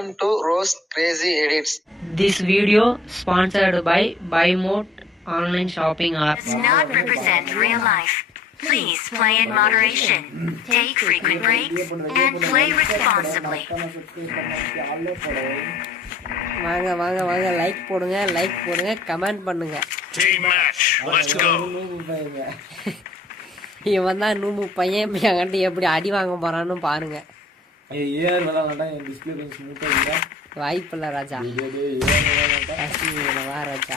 Welcome to Rose Crazy Edits. This video sponsored by BuyMode online shopping app. Does not represent real life. Please play in moderation, take frequent breaks, and play responsibly. வாங்க வாங்க வாங்க like போடுங்க comment பண்ணுங்க. Team match, let's go. இவன் தான் நூமு பையன் என்கிட்ட எப்படி அடி வாங்க போறான்னு பாருங்க. வாய்ப்பு இல்ல ராஜா. வா ராஜா.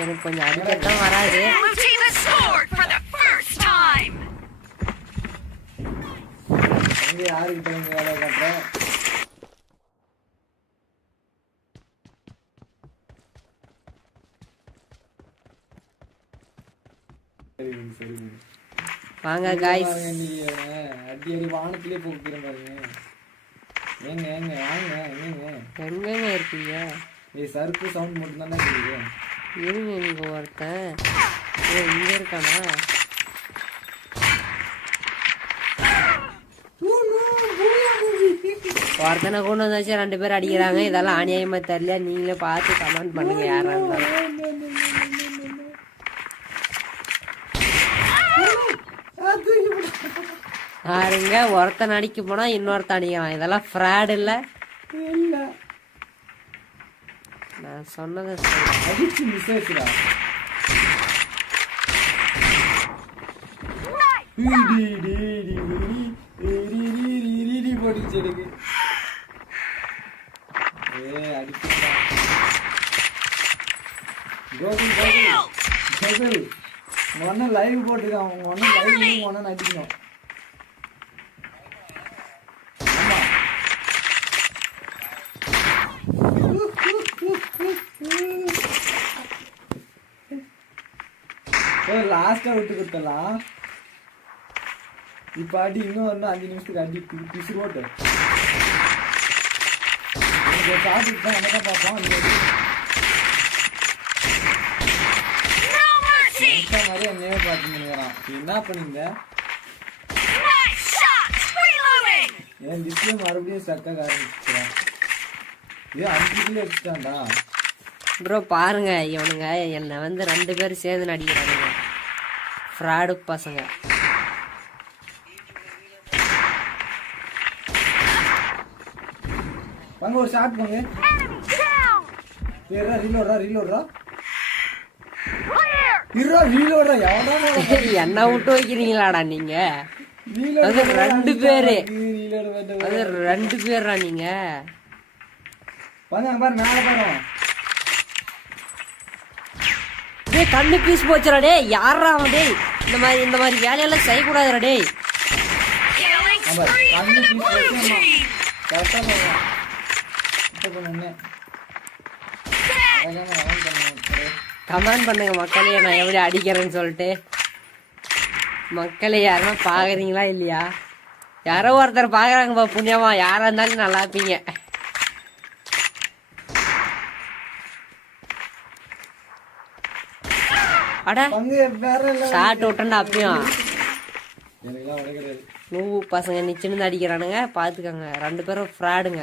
எனக்கு கொஞ்சம் அடிக்கத்தான் வராது. யாருக்கு வேலை காட்டுறேன் வாங்க गाइस அடி வானத்திலே போக்குற பாருங்க. ஏங்க ஏங்க வாங்க எங்கங்க இருக்கீங்க? ஏய் சர்க்கு சவுண்ட் மட்டும் தானே கேக்குது. இருங்க இங்க ஒருத்தன் இங்க இருக்கானா? ஒருத்தனை கொண்டு வந்தாச்சு 2 பேர் அடிக்கிறாங்க. இதெல்லாம் அநியாயமா தெரியல. நீங்களே பார்த்து கமெண்ட் பண்ணுங்க யாரா இருந்தாலும். பாருங்க ஒருத்தன் அடிக்க போனா இன்னொருத்தன் அடிக்கிறான். இதெல்லாம் ஃப்ராட் இல்ல. நான் சொன்னதை அடிச்சு மிஸ் ஆச்சுடா. போட்டுச்சு ஒன்னு லைவ் போட்டுருக்கான். அவங்க ஒன்னு லைவ் ஒன்னு அடிக்கணும். லாஸ்டா விட்டு கொடுத்தலாம். இப்ப அடி இன்னும் வந்து 5 நிமிஷத்துக்கு அடி பிசு போட்டு சாப்பிட்டு தான் என்னதான் பார்ப்போம். மாதிரி என்னையே பார்த்துக்கிறான். என்ன பண்ணீங்க? என் டிஸ்பிளே மறுபடியும் ஸ்டக்காக ஆரம்பிச்சுக்கிறான். ஏன் 5 கிலோ எடுத்துட்டான்டா ப்ரோ. பாருங்க இவனுங்க என்னை வந்து 2 பேரும் சேர்ந்து நடிக்கிறானுங்க. ஃப்ராடு பசங்க. வாங்க ஒரு ஷாட் போங்க. ஏறா ரீலோடா என்ன விட்டு வைக்கிறீங்களாடா நீங்க? அது 2 பேரு. அது 2 பேரா நீங்க? பாரு மேல பாரு. டேய் கண்ணு பீஸ் போச்சுடா டேய். யாரா அவன் டேய்? இந்த மாதிரி வேலையெல்லாம் செய்ய கூடாதுடா டேய். கண்ணு பீஸ் போச்சு. கரெக்டா போறா. கமெண்ட் பண்ணுங்க மக்களே நான் எப்படி அடிக்கிறேன்னு சொல்லிட்டு. மக்களே யாருன்னா பாக்குறீங்களா இல்லையா? யாரோ ஒருத்தர் பாக்குறாங்கப்பா புண்ணியமா. யாரா இருந்தாலும் நல்லா இருப்பீங்க. அட ஷாட் விட்டா அப்பயும் நூவு பசங்க நிச்சுன்னு அடிக்கிறானுங்க. பாத்துக்கங்க 2 பேரும் ஃப்ராடுங்க.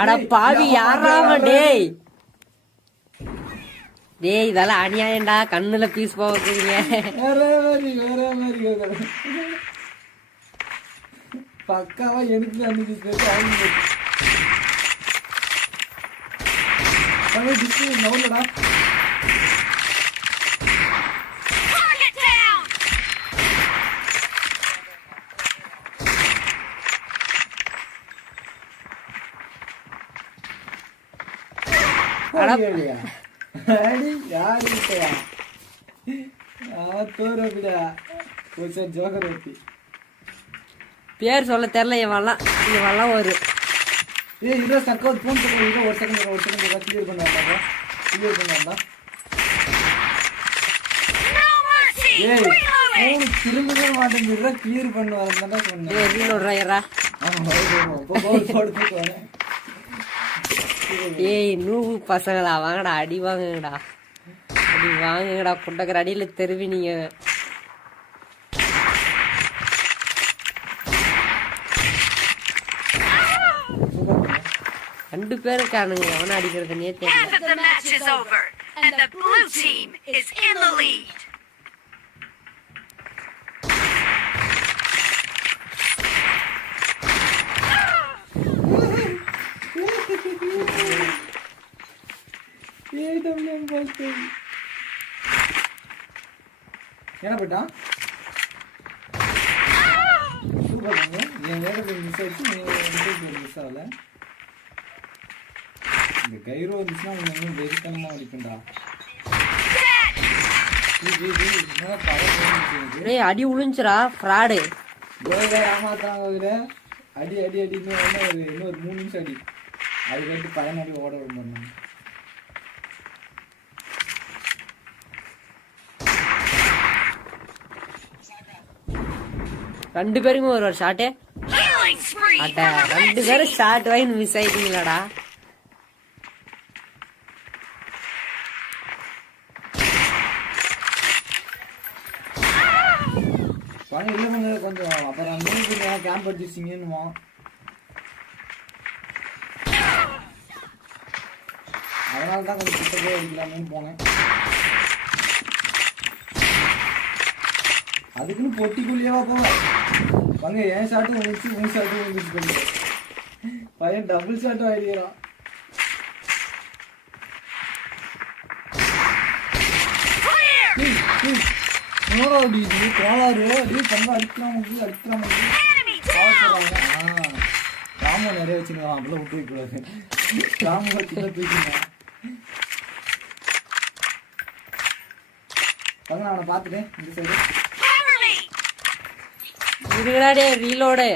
அட பாவி யாராம டேய் டேய் இதெல்லாம் அநியாயம்டா. கண்ணுல பீஸ் போவீங்க. பக்காவா எனக்கு நவுலடா. பேர் சொல்ல தெரியல. இவெல்லாம் ஒரு ஒரு செகண்ட் கிளியர் பண்ண திரும்பவே மாட்டேங்குதுடா. கிளியர் பண்ண வரேன் சொன்னேன். ஏய் நூவு பசங்களா வாங்கடா அடி வாங்குங்கடா அடி வாங்குங்கடா குண்டக்கிற அடியில தெருவினீங்க. ரெண்டு பேரும் காணுங்க அவனை அடிக்கிறதுனே தெரியல. Half of the match is over, and the blue team is in the lead. என்ன போட்டா சூப்பர் பண்ணு. என் வேற மிஸ் ஆயிடுச்சு, நீ மிஸ் ஆகல. இந்த கைரோ இருந்துச்சுன்னா அவங்க இன்னும் வெறித்தனமா அடிக்கண்டா. அடி உளுஞ்சுரா ஃப்ராடு. ஏமாத்தாங்க அடி அடி அடி இன்னொரு 3 நிமிஷம் அடி. அதுக்கு பயனாடி ஓட விட மாட்டாங்க. ரெண்டு பேருமே ஒரு ஷாட்டு அட்ட ரெண்டு பேரும் ஷாட் வாங்கி மிஸ் ஆயிட்டீங்களாடா. கொஞ்சம் அப்புறம் கேம்ப் அடிச்சிங்கன்னு அதனாலதான் கொஞ்சம் கிட்டவே அடிக்கலாமேன்னு போனேன். அதுக்குன்னு பொட்டிக்குள்ளேயேவா போவேன் வாங்க. என் ஷாட்டும் வந்துச்சு, உன் ஷாட்டும் வந்துச்சு. பையன் டபுள் ஷாட்டும் ஆயிடுறான். கோளாறு பங்க அடிக்கிறான். ராம நிறைய வச்சுருக்கான், அப்படிலாம் விட்டு வைக்கூடாது. ராம வச்சுதான் தூக்கிங்க. பங்க அவனை பார்த்துட்டேன் இந்த சைடு இதுடாடே ரீலோடு.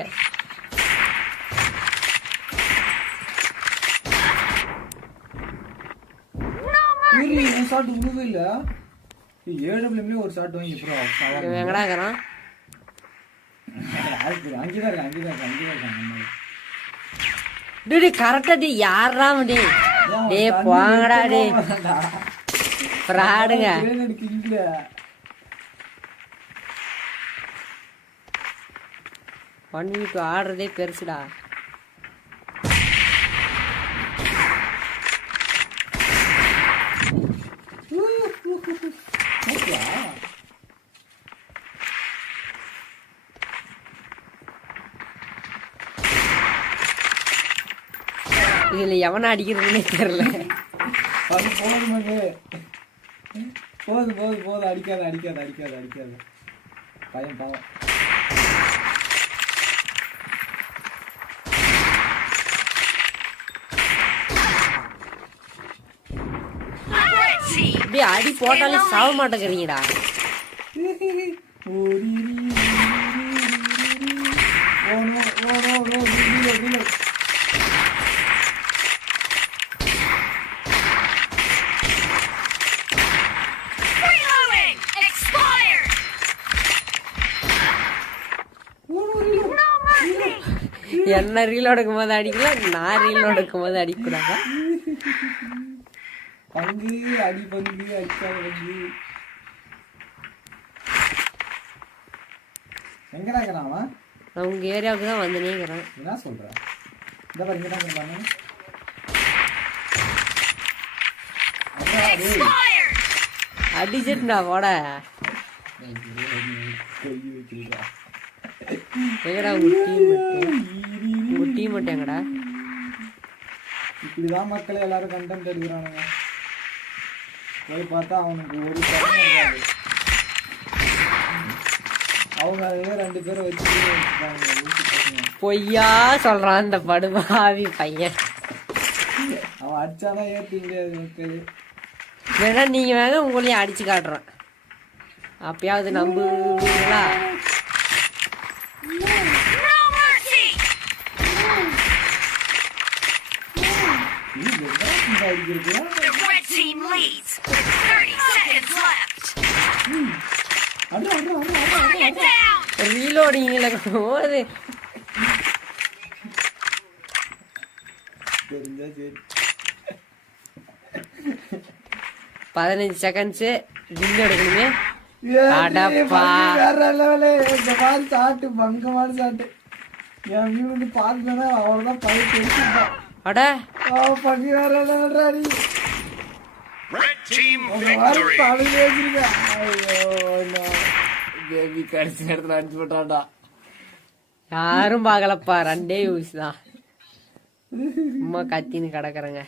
ஷாட் உழுவே இல்ல. 7 ஒரு ஷாட் வாங்கி எங்கடா இருக்கிறான்? அங்கேதான் இருக்கான். கரெக்டா டி யாரா டே டே போங்கடா டே ஃப்ராடுங்க. பண்ணிட்டு ஆடுறதே பெருசுடா. இதுல எவனை அடிக்கிறதுன்னே தெரியல. அது போதும் அடிக்காத பையன் பாவம். அடி போட்டாலும் சாவ மாட்டேங்கிறீங்கடா. என்ன ரீல் எடுக்கும் போது அடிக்கல, நான் ரீல் எடுக்கும் போது அடிக்கூடாங்க. பங்கு அடி பங்கு அடிக்காத பங்கு. எங்கடா இருக்கிறான் அவன்? நான் உங்க ஏரியாவுக்கு தான் வந்து நீங்கிறேன். என்ன சொல்ற? இந்த பாரு இங்க தான் இருக்கானே. அடிச்சிட்டுடா போட. எங்கடா உங்க டீம் மட்டும் எங்கடா? இப்படிதான் மக்கள் எல்லாரும் கண்டென்ட் எடுக்கிறானுங்க. போய் பார்த்தா அவனுக்கு ஒரு திறமை இருக்காது. அவங்க அதே 2 பேரை வச்சு பொய்யா சொல்றான் அந்த படுபாவி பையன். அவன் அடிச்சானா ஏற்க முடியாது மக்கள். வேணா நீங்க வேணா உங்களையும் அடிச்சு காட்டுறேன், அப்பயாவது நம்புவீங்களா? The red team leads with 30 seconds left. ரீலோடிங்ல போது தெரிஞ்சா சரி. 15 செகண்ட்ஸ் வின் எடுக்கணுமே. ஏய், அடப்பா. வேற லெவலு. இந்த மாதிரி சாட்டு பங்கமான சாட்டு. என் மீன் வந்து பாத்துனா அவ்வளவுதான் பயிர் தெரிஞ்சுப்பான். அட பங்கி வேற லெவல்ரா நீ. Red team ஒரு வாரம் victory. பழகி வச்சிருக்க. ஐயோ பேபி கடைசி நேரத்துல அடிச்சு போட்டான்டா. யாரும் பாக்கலப்பா, 2 யூஸ் தான். சும்மா கத்தின்னு கிடக்குறேங்க.